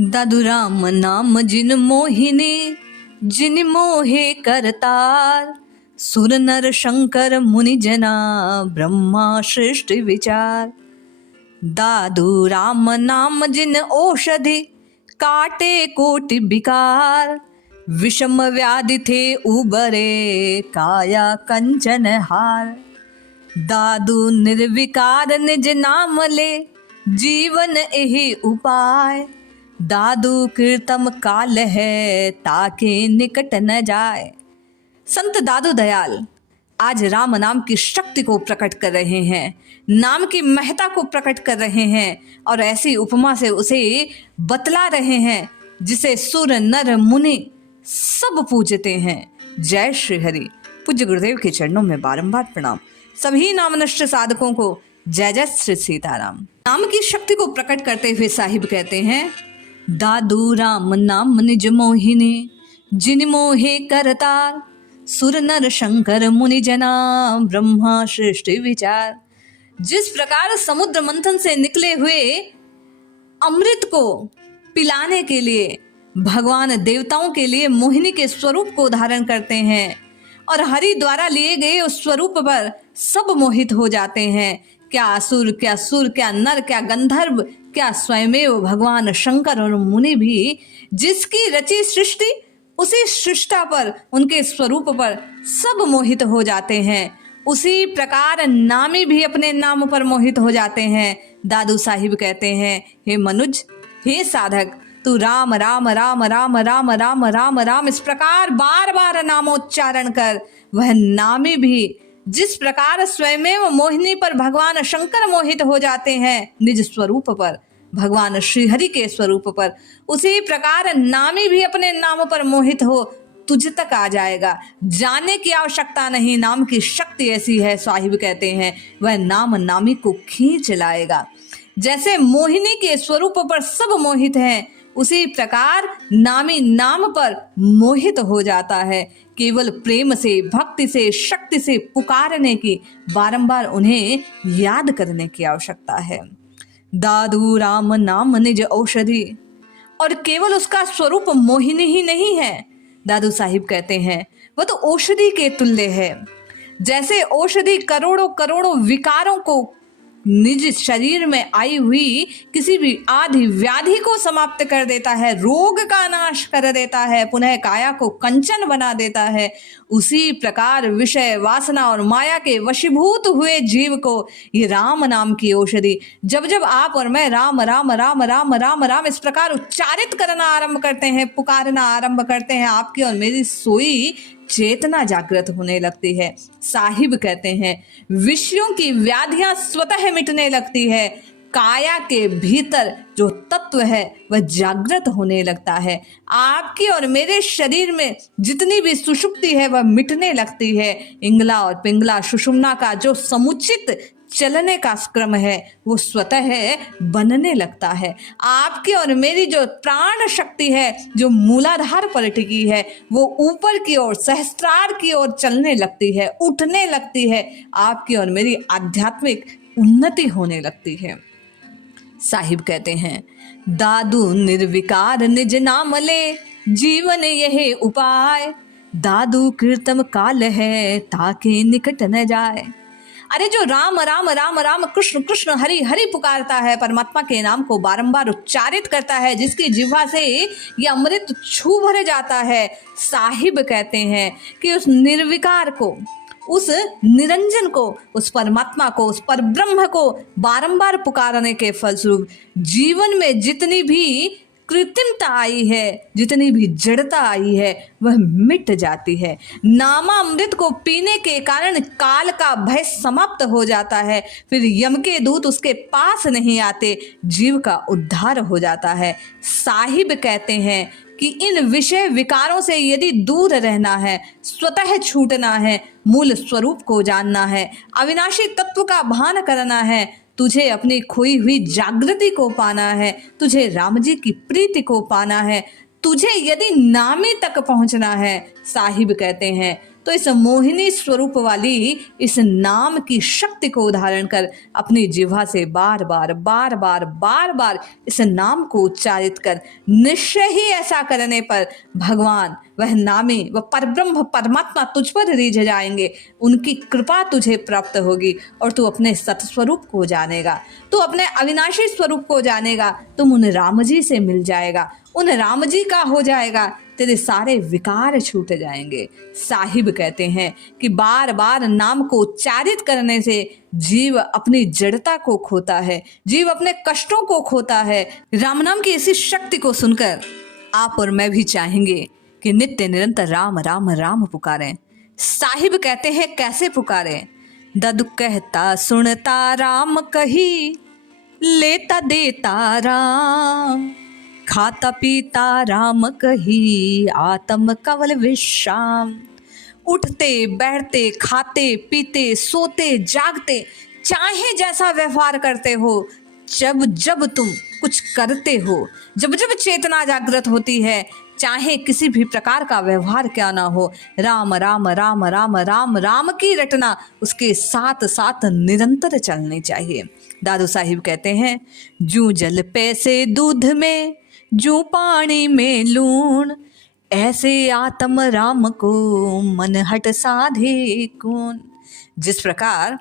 दादू राम नाम जिन मोहिनी, जिन मोहे करतार। सुर नर शंकर मुनि जना, ब्रह्मा सृष्टि विचार। दादू राम नाम जिन औषधि, काटे कोटि विकार। विषम व्याधि थे उबरे, काया कंचन हार। दादू निर्विकार निज नाम ले, जीवन यही उपाय। दादू कीर्तम काल है, ताके निकट न जाए। संत दादू दयाल आज राम नाम की शक्ति को प्रकट कर रहे हैं, नाम की महत्ता को प्रकट कर रहे हैं और ऐसी उपमा से उसे बतला रहे हैं जिसे सुर नर मुनि सब पूजते हैं। जय श्री हरि। पूज्य गुरुदेव के चरणों में बारंबार प्रणाम। सभी नामनिष्ठ साधकों को जय जय श्री सीताराम। नाम की शक्ति को प्रकट करते हुए साहिब कहते हैं, दादू राम नाम निज मोहिनी, जिन मोहे करतार। सुर नर शंकर मुनि जना, ब्रह्मा सृष्टि विचार। जिस प्रकार समुद्र मंथन से निकले हुए अमृत को पिलाने के लिए भगवान देवताओं के लिए मोहिनी के स्वरूप को धारण करते हैं और हरि द्वारा लिए गए उस स्वरूप पर सब मोहित हो जाते हैं। क्या असुर, क्या सुर, क्या नर, क्या गंधर्व, क्या स्वयमेव भगवान शंकर और मुनि भी जिसकी रची सृष्टि उसी सृष्टा पर, उनके स्वरूप पर सब मोहित हो जाते हैं। उसी प्रकार नामी भी अपने नाम पर मोहित हो जाते हैं। दादू साहिब कहते हैं, हे मनुज, हे साधक, तू राम राम राम राम राम राम राम राम इस प्रकार बार बार नामोच्चारण कर। वह नामी भी जिस प्रकार स्वयमेव मोहिनी पर भगवान शंकर मोहित हो जाते हैं, निज स्वरूप पर, भगवान श्रीहरि के स्वरूप पर, उसी प्रकार नामी भी अपने नाम पर मोहित हो तुझ तक आ जाएगा। जानने की आवश्यकता नहीं, नाम की शक्ति ऐसी है, साहिब कहते हैं, वह नाम नामी को खींच लाएगा। जैसे मोहिनी के स्वरूप पर सब मोहित हैं, उसी प्रकार नामी नाम पर मोहित हो जाता है। केवल प्रेम से, भक्ति से, शक्ति से पुकारने की, बारंबार उन्हें याद करने की आवश्यकता है। दादू राम नाम निज औषधि, और केवल उसका स्वरूप मोहिनी ही नहीं है। दादू साहिब कहते हैं, वह तो औषधि के तुल्य है। जैसे औषधि करोड़ों करोड़ों विकारों को निज शरीर में आई हुई किसी भी आदि व्याधि को समाप्त कर देता है, रोग का नाश कर देता है, पुनः काया को कंचन बना देता है, उसी प्रकार विषय, वासना और माया के वशीभूत हुए जीव को ये राम नाम की औषधि, जब जब आप और मैं राम राम राम राम राम राम इस प्रकार उच्चारित करना आरंभ करते हैं, पुकारना आरंभ करते हैं, आपकी और मेरी सोई चेतना जागृत होने लगती है। साहिब कहते हैं, विषयों की व्याधियां स्वतः मिटने लगती है। काया के भीतर जो तत्व है वह जागृत होने लगता है। आपकी और मेरे शरीर में जितनी भी सुषुप्ति है वह मिटने लगती है। इंगला और पिंगला सुषुम्ना का जो समुचित चलने का क्रम है वो स्वतः बनने लगता है। आपकी और मेरी जो प्राण शक्ति है, जो मूलाधार पर टिकी है, वो ऊपर की ओर, सहस्त्रार की ओर चलने लगती है, उठने लगती है। आपकी और मेरी आध्यात्मिक उन्नति होने लगती है। साहिब कहते हैं, दादू निर्विकार निज नाम ले, जीवन यही उपाय। दादू कीर्तम काल है, ताके निकट न जाए। अरे जो राम राम राम राम, कृष्ण कृष्ण, हरि हरि पुकारता है, परमात्मा के नाम को बारंबार उच्चारित करता है, जिसकी जिह्वा से ये अमृत छू भर जाता है, साहिब कहते हैं कि उस निर्विकार को, उस निरंजन को, उस परमात्मा को, उस परब्रह्म को बारंबार पुकारने के फलस्वरूप जीवन में जितनी भी कृत्रिमता आई है, जितनी भी जड़ता आई है, वह मिट जाती है। नामामृत को पीने के कारण काल का भय समाप्त हो जाता है। फिर यम के दूत उसके पास नहीं आते, जीव का उद्धार हो जाता है। साहिब कहते हैं कि इन विषय विकारों से यदि दूर रहना है, स्वतः छूटना है, मूल स्वरूप को जानना है, अविनाशी तत्व का भान करना है, तुझे अपनी खोई हुई जागृति को पाना है, तुझे राम जी की प्रीति को पाना है, तुझे यदि नामी तक पहुंचना है, साहिब कहते हैं तो इस मोहिनी स्वरूप वाली इस नाम की शक्ति को उधारण कर अपनी जिह्वा से बार बार बार बार बार बार इस नाम को उच्चारित कर निश्चय ही ऐसा करने पर भगवान वह नामी व परब्रह्म परमात्मा तुझ पर रिझ जाएंगे। उनकी कृपा तुझे प्राप्त होगी और तू अपने सतस्वरूप को जानेगा, तू अपने अविनाशी स्वरूप को जानेगा। तुम उन राम जी से मिल जाएगा, उन राम जी का हो जाएगा, तेरे सारे विकार छूट जाएंगे। साहिब कहते हैं कि बार बार नाम को उच्चारित करने से जीव अपनी जड़ता को खोता है, जीव अपने कष्टों को खोता है। राम नाम की इसी शक्ति को सुनकर आप और मैं भी चाहेंगे कि नित्य निरंतर राम राम राम पुकारें। साहिब कहते हैं कैसे पुकारें? दद कहता सुनता राम कही, लेता देता राम, खाता पीता राम कही, आत्म कवल विश्राम। उठते बैठते खाते पीते सोते जागते चाहे जैसा व्यवहार करते हो, जब जब तुम कुछ करते हो, जब जब चेतना जागृत होती है, चाहे किसी भी प्रकार का व्यवहार क्या ना हो, राम राम राम राम राम राम की रटना उसके साथ साथ निरंतर चलनी चाहिए। दादू साहिब कहते हैं, जू जल पैसे दूध में, जू पानी में लूण, ऐसे आत्म राम को मन हट साधे कौन। जिस प्रकार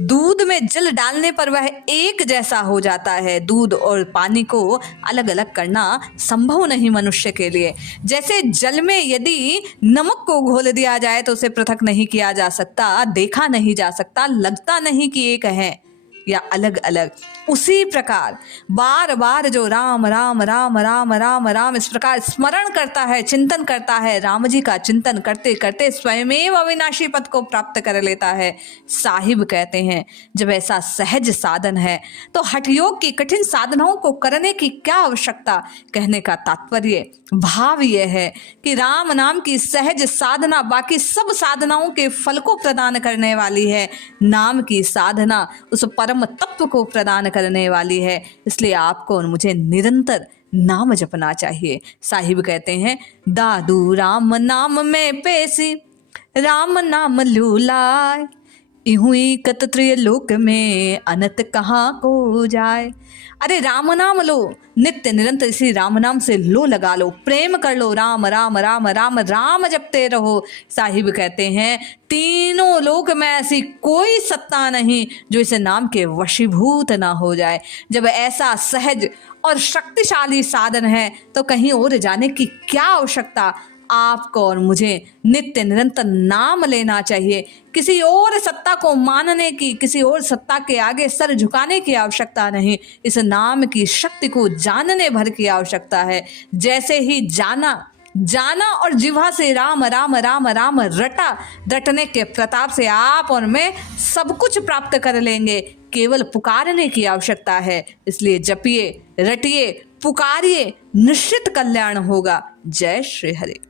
दूध में जल डालने पर वह एक जैसा हो जाता है, दूध और पानी को अलग अलग करना संभव नहीं मनुष्य के लिए। जैसे जल में यदि नमक को घोल दिया जाए तो उसे पृथक नहीं किया जा सकता, देखा नहीं जा सकता, लगता नहीं कि एक है या अलग अलग। उसी प्रकार बार बार जो राम राम राम राम राम राम इस प्रकार स्मरण करता है, चिंतन करता है, राम जी का चिंतन करते करते स्वयमेव अविनाशी पद को प्राप्त कर लेता है। साहिब कहते हैं जब ऐसा सहज साधन है तो हठ योग की कठिन साधनाओं को करने की क्या आवश्यकता। कहने का तात्पर्य भाव यह है कि राम नाम की सहज साधना बाकी सब साधनाओं के फल को प्रदान करने वाली है, नाम की साधना उस परम तत्व को प्रदान करने वाली है। इसलिए आपको और मुझे निरंतर नाम जपना चाहिए। साहिब कहते हैं, दादू राम नाम में पेशी, राम नाम लूलाय, इहुई कत त्रिलोक में अनत कहाँ को जाए। अरे राम नाम लो, नित्य निरंतर इसी राम नाम से लो लगा लो, प्रेम कर लो, राम राम राम राम राम जपते रहो। साहिब कहते हैं तीनों लोक में ऐसी कोई सत्ता नहीं जो इस नाम के वशीभूत ना हो जाए। जब ऐसा सहज और शक्तिशाली साधन है तो कहीं और जाने की क्या आवश्यकता। आपको और मुझे नित्य निरंतर नाम लेना चाहिए। किसी और सत्ता को मानने की, किसी और सत्ता के आगे सर झुकाने की आवश्यकता नहीं। इस नाम की शक्ति को जानने भर की आवश्यकता है। जैसे ही जाना और जिह्वा से राम राम राम राम रटने के प्रताप से आप और मैं सब कुछ प्राप्त कर लेंगे। केवल पुकारने की आवश्यकता है। इसलिए जपिए, रटिए, पुकारिए, निश्चित कल्याण होगा। जय श्री हरि।